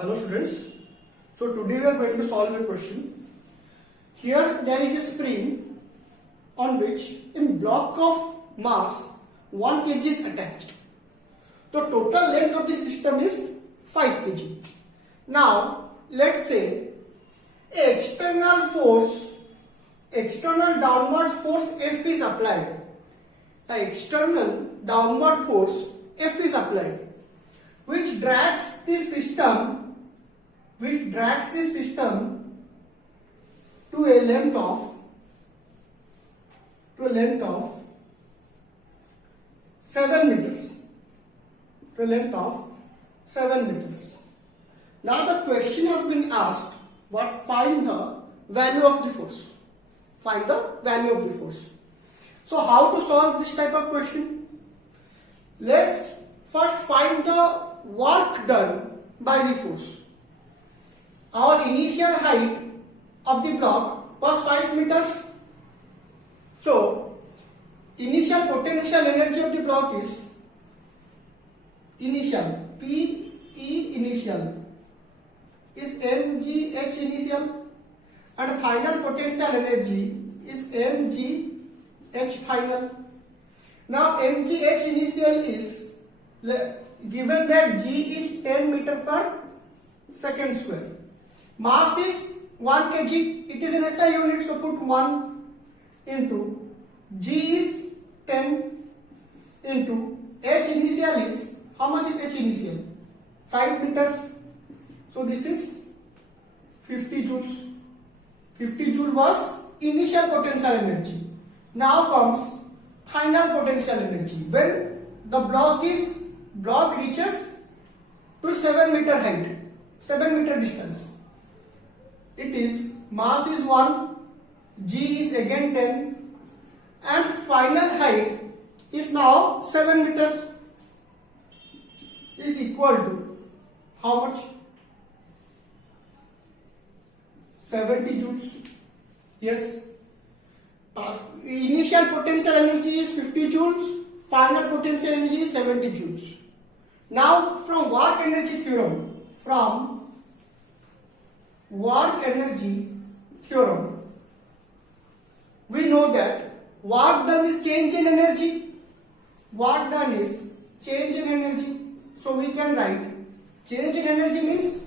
Hello students. So today we are going to solve a question. Here there is a spring on which a block of mass 1 kg is attached. The total length of the system is 5 kg. Now let's say external downward force F is applied. The external downward force F is applied, which drags the system to a length of 7 meters. Now the question has been asked, find the value of the force. So how to solve this type of question? Let's first find the work done by the force. Our initial height of the block was 5 meters. So initial potential energy of the block is initial PE initial is mgh initial, and final potential energy is mgh final. Now mgh initial is given that g is 10 meter per second square. Mass is 1 kg. It is an SI unit, so put 1 into g is 10 into h initial is, how much is h initial? 5 meters. So this is 50 joules. 50 joule was initial potential energy. Now comes final potential energy. When the block reaches to 7 meter height, 7 meter distance, it is mass is 1, g is again 10, and final height is now 7 meters, is equal to how much? 70 joules. Yes. Initial potential energy is 50 joules, final potential energy is 70 joules. Now from work energy theorem, we know that work done is change in energy. So we can write change in energy means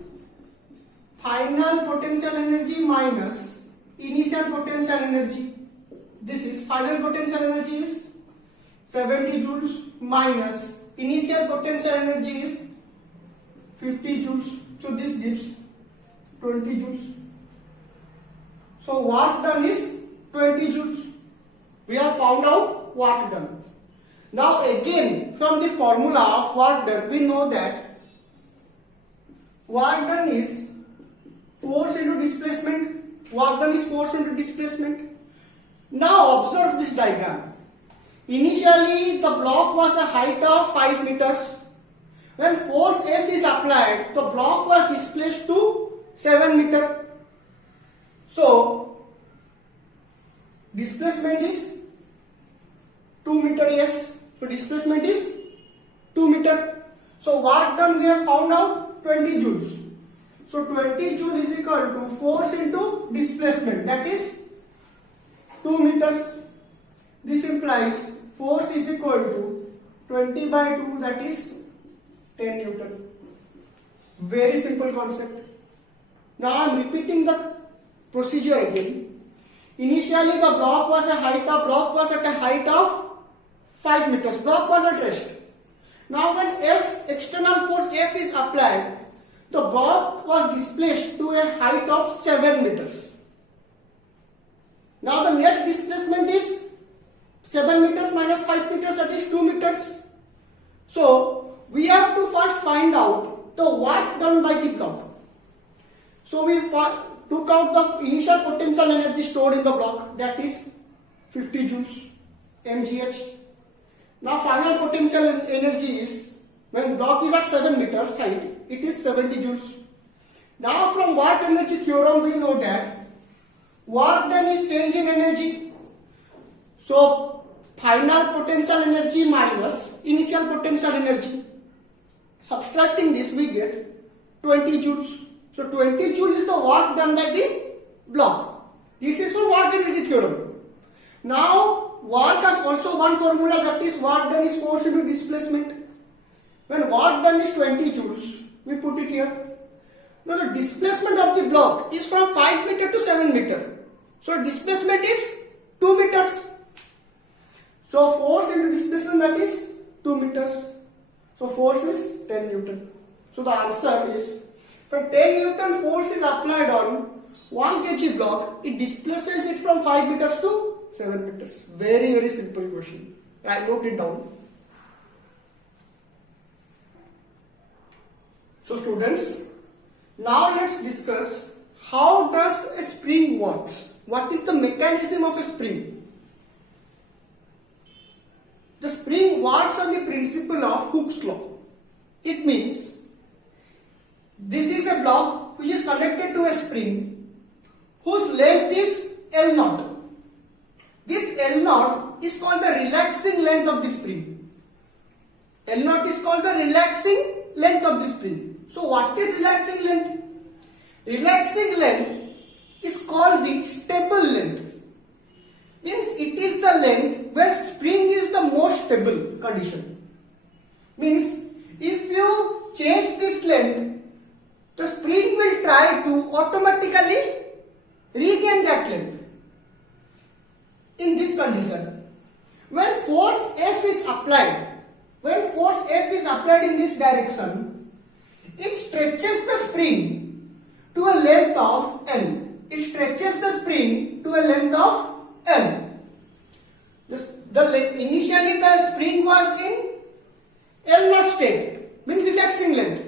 final potential energy minus initial potential energy. This is final potential energy is 70 joules minus initial potential energy is 50 joules. So this gives 20 joules. So work done is 20 joules. We have found out work done. Now again, from the formula of work done, we know that work done is force into displacement. Now observe this diagram. Initially the block was a height of 5 meters. When force F is applied, the block was displaced to 7 meter. So displacement is 2 meter. Yes. So displacement is 2 meter. So work done we have found out 20 joules. So 20 joule is equal to force into displacement, that is 2 meters. This implies force is equal to 20 by 2, that is 10 Newton. Very simple concept. Now I am repeating the procedure again. Initially the block was at a height of 5 meters. Block was at rest. Now when external force F is applied, the block was displaced to a height of 7 meters. Now the net displacement is 7 meters minus 5 meters, that is 2 meters. So we have to first find out the work done by the block. So we took out the initial potential energy stored in the block, that is 50 joules mgh. Now final potential energy is, when block is at 7 meters height, it is 70 joules. Now from work energy theorem we know that work done is change in energy. So final potential energy minus initial potential energy. Subtracting this we get 20 joules. So 20 joule is the work done by the block. This is from work energy theorem. Now work has also one formula, that is work done is force into displacement. When work done is 20 joules, we put it here. Now the displacement of the block is from 5 meter to 7 meter. So displacement is 2 meters. So force into displacement, that is 2 meters. So force is 10 Newton. So the answer is, when 10 Newton force is applied on 1 kg block, it displaces it from 5 meters to 7 meters. Very, very simple question. I note it down. So students, now let's discuss how does a spring works. What is the mechanism of a spring? The spring works on the principle of Hooke's law. It means this is a block which is connected to a spring whose length is L0. This L0 is called the relaxing length of the spring. L0 is called the relaxing length of the spring. So what is relaxing length? Relaxing length is called the stable length. Means it is the length where spring is the most stable condition. Means if you change this length, the spring will try to automatically regain that length. In this condition, when force F is applied, in this direction, it stretches the spring to a length of L. Initially the spring was in L0 state, means relaxing length.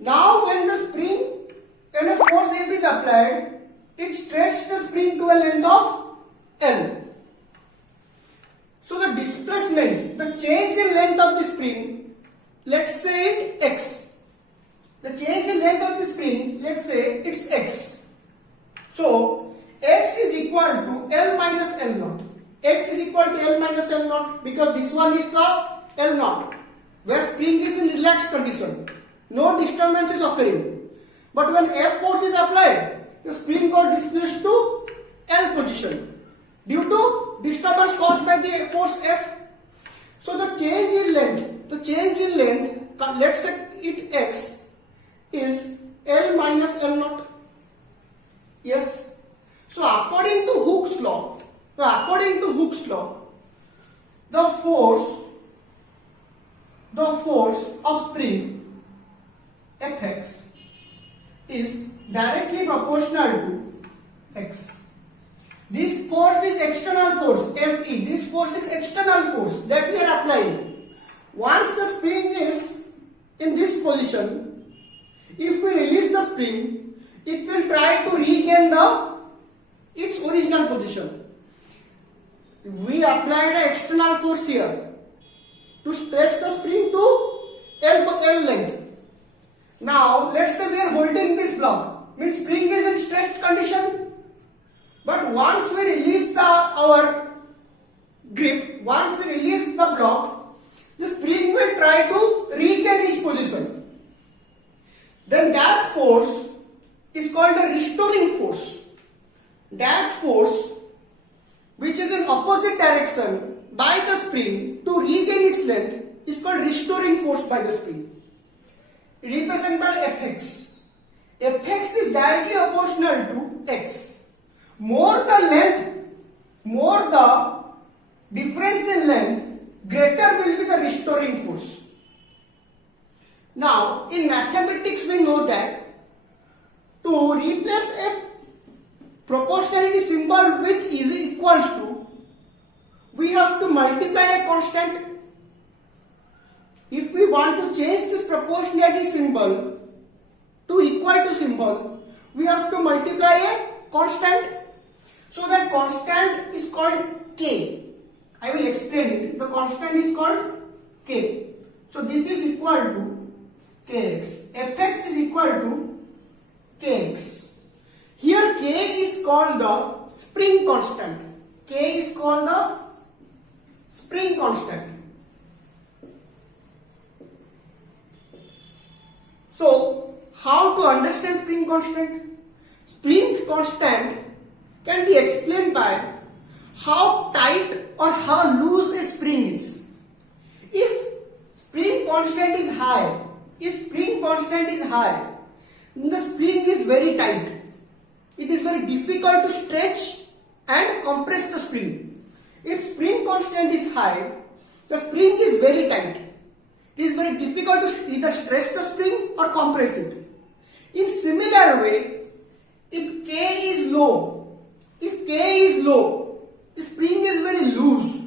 Now when a force F is applied, it stretches the spring to a length of L. So the displacement, the change in length of the spring, let's say it X. The change in length of the spring, let's say it's X. So X is equal to L minus L0. X is equal to L minus L0 because this one is the L0, where spring is in relaxed condition. No disturbance is occurring. But when F force is applied, the spring got displaced to L position due to disturbance caused by the force F. So the change in length, let's say it X, is L minus L0. Yes. So according to Hooke's law, the force of spring Fx is directly proportional to X. This force is external force, Fe. This force is external force that we are applying. Once the spring is in this position, if we release the spring, it will try to regain its original position. We applied an external force here to stretch the spring to L length. Now let's say we are holding this block, means spring is in stretched condition. But once we release our grip, once we release the block, the spring will try to regain its position. Then that force is called a restoring force. That force, which is in opposite direction by the spring to regain its length, is called restoring force by the spring. Represented by Fx. Fx is directly proportional to X. More the difference in length, greater will be the restoring force. Now, in mathematics we know that to replace a proportionality symbol with is equals to, we have to multiply a constant. If we want to change this proportionality symbol to equal to symbol, we have to multiply a constant. So that constant is called K. I will explain it. The constant is called K. So this is equal to Kx. Fx is equal to Kx. Here K is called the spring constant. K is called the spring constant. So how to understand spring constant? Spring constant can be explained by how tight or how loose a spring is. If spring constant is high, the spring is very tight. It is very difficult to stretch and compress the spring. If spring constant is high, the spring is very tight. It is very difficult to either stretch the spring or compress it. In similar way, if K is low, the spring is very loose,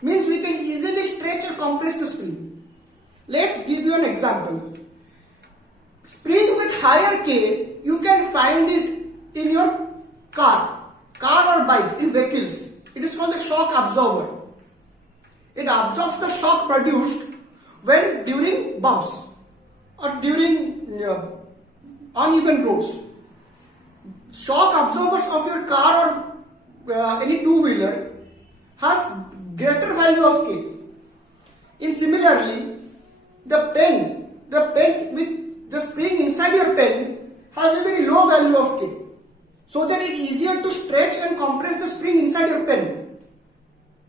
means we can easily stretch or compress the spring. Let's give you an example. Spring with higher K, you can find it in your car or bike, in vehicles. It is called the shock absorber. It absorbs the shock produced when during bumps or during uneven roads. Shock absorbers of your car or any two-wheeler has greater value of K. In similarly, the pen with the spring inside your pen has a very low value of K, so that it is easier to stretch and compress the spring inside your pen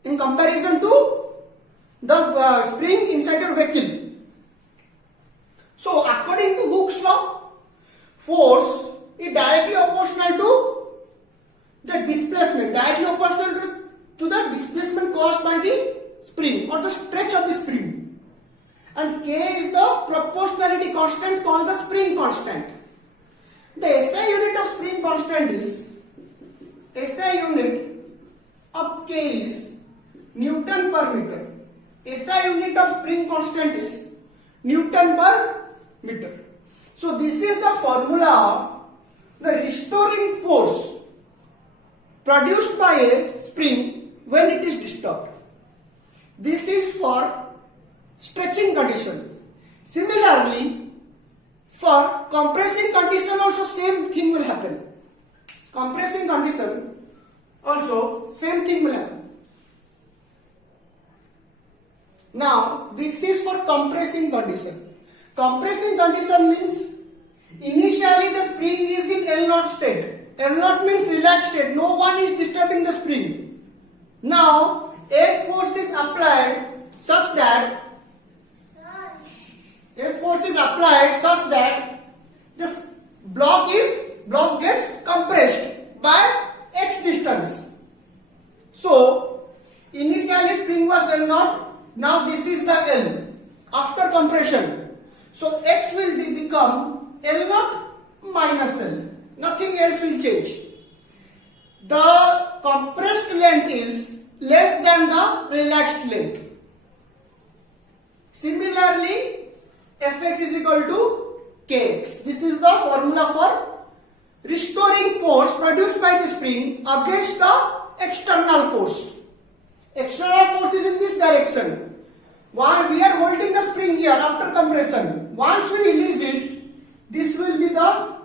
in comparison to the spring inside your vehicle. So according to Hooke's law, force is directly proportional to the displacement, to the displacement caused by the spring or the stretch of the spring. And K is the proportionality constant called the spring constant. The SI unit of spring constant is, SI unit of K is Newton per meter. SI unit of spring constant is Newton per meter. So this is the formula of the restoring force produced by a spring when it is disturbed. This is for stretching condition. Similarly, for compressing condition also same thing will happen. Compressing condition also same thing will happen. Now, this is for compressing condition. Compressing condition means initially the spring is in L0 state. L0 means relaxed state. No one is disturbing the spring. Now, a force is applied such that this block gets compressed by x distance. So, initially spring was L0. Now this is the L after compression. So x will become L0 minus L. Nothing else will change. The compressed length is less than the relaxed length. Similarly, Fx is equal to Kx. This is the formula for restoring force produced by the spring against the external force. External force is in this direction. While we are holding the spring here after compression, once we release it, this will be the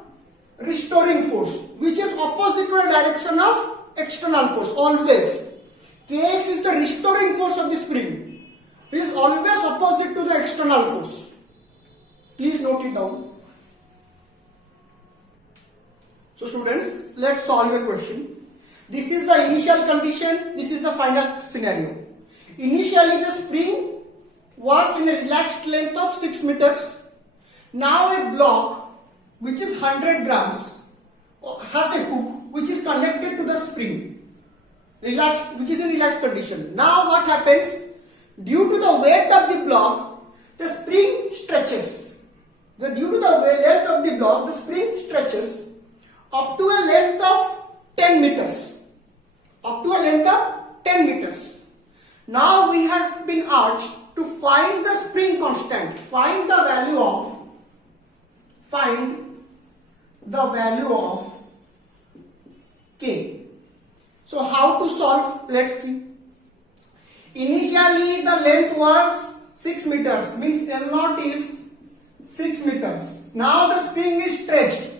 restoring force, which is opposite to the direction of external force, always. Kx is the restoring force of the spring. It is always opposite to the external force. Please note it down. So students, let's solve a question. This is the initial condition, this is the final scenario. Initially the spring was in a relaxed length of 6 meters. Now a block which is 100 grams has a hook which is connected to the spring, which is in relaxed condition. Now what happens? Due to the weight of the block, the spring stretches. Due to the length of the block, the spring stretches up to a length of 10 meters. Up to a length of 10 meters. Now we have been asked to find the spring constant. Find the value of K. So how to solve? Let's see. Initially the length was 6 meters, means L0 is 6 meters. Now the spring is stretched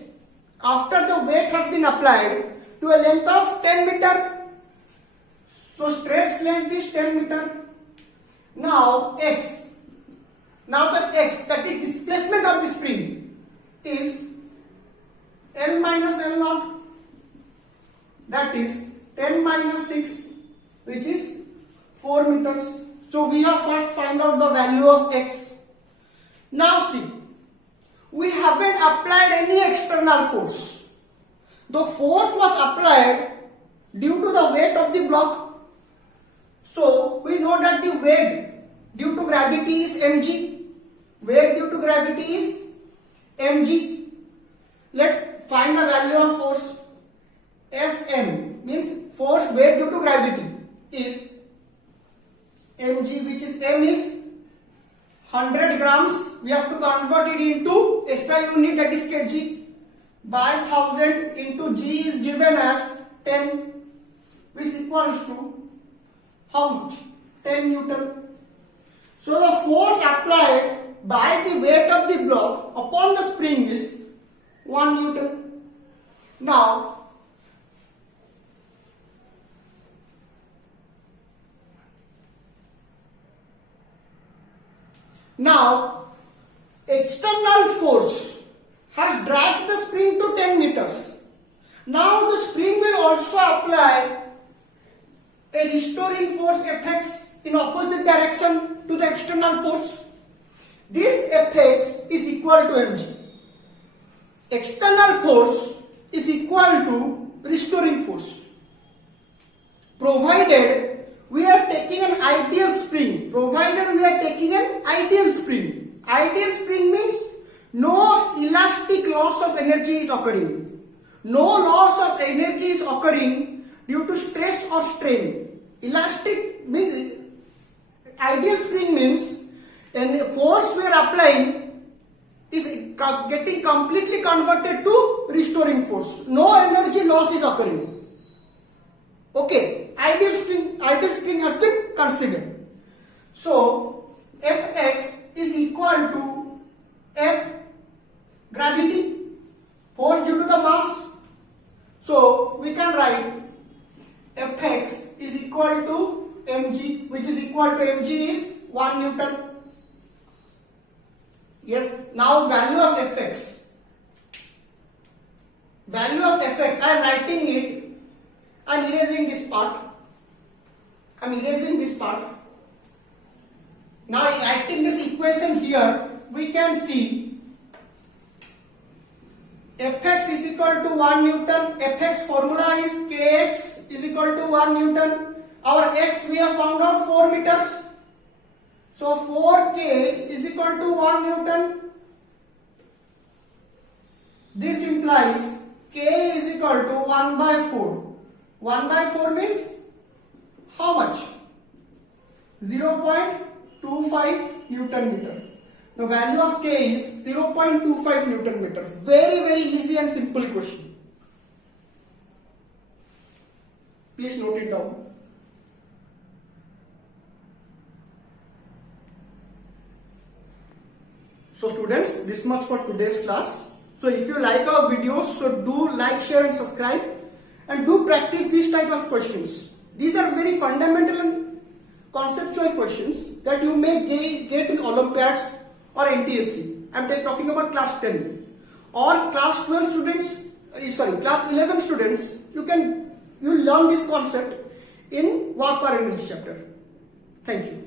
after the weight has been applied to a length of 10 meter. So stretched length is 10 meter. Now x. Now the x, that is displacement of the spring. is L minus L naught, that is 10 minus 6, which is 4 meters. So we have first find out the value of x. Now see, we haven't applied any external force. The force was applied due to the weight of the block. So we know that the weight due to gravity is mg. Weight due to gravity is mg. Let's find the value of force. Fm means force weight due to gravity is mg, which is m is 100 grams. We have to convert it into SI unit, that is kg, by 1000 into g is given as 10, which equals to how much? 10 Newton. So the force applied by the weight of the block upon the spring is 1 Newton. Now, external force has dragged the spring to 10 meters. Now the spring will also apply a restoring force Fx in opposite direction to the external force. This Fx is equal to mg. External force is equal to restoring force, provided we are taking an ideal spring. Ideal spring means no elastic loss of energy is occurring. No loss of energy is occurring due to stress or strain. Elastic means, ideal spring means, and force we are applying is getting completely converted to restoring force. No energy loss is occurring. Okay, ideal spring has been considered. So Fx is equal to F gravity, force due to the mass. So we can write Fx is equal to mg, which is equal to mg is 1 Newton. Yes, now value of Fx. Value of Fx, I am writing it. I am erasing this part. Now writing this equation here, we can see Fx is equal to 1 Newton. Fx formula is Kx is equal to 1 Newton. Our x we have found out 4 meters. So 4K is equal to 1 Newton. This implies K is equal to 1 by 4. 1 by 4 means how much? 0.25 Newton meter. The value of K is 0.25 Newton meter. Very easy and simple question. Please note it down. So students, this much for today's class. So if you like our videos, so do like, share and subscribe, and do practice this type of questions. These are very fundamental and conceptual questions that you may get in Olympiads or NTSC. I am talking about class 10 or class 12 students, class 11 students. You learn this concept in work per energy chapter. Thank you.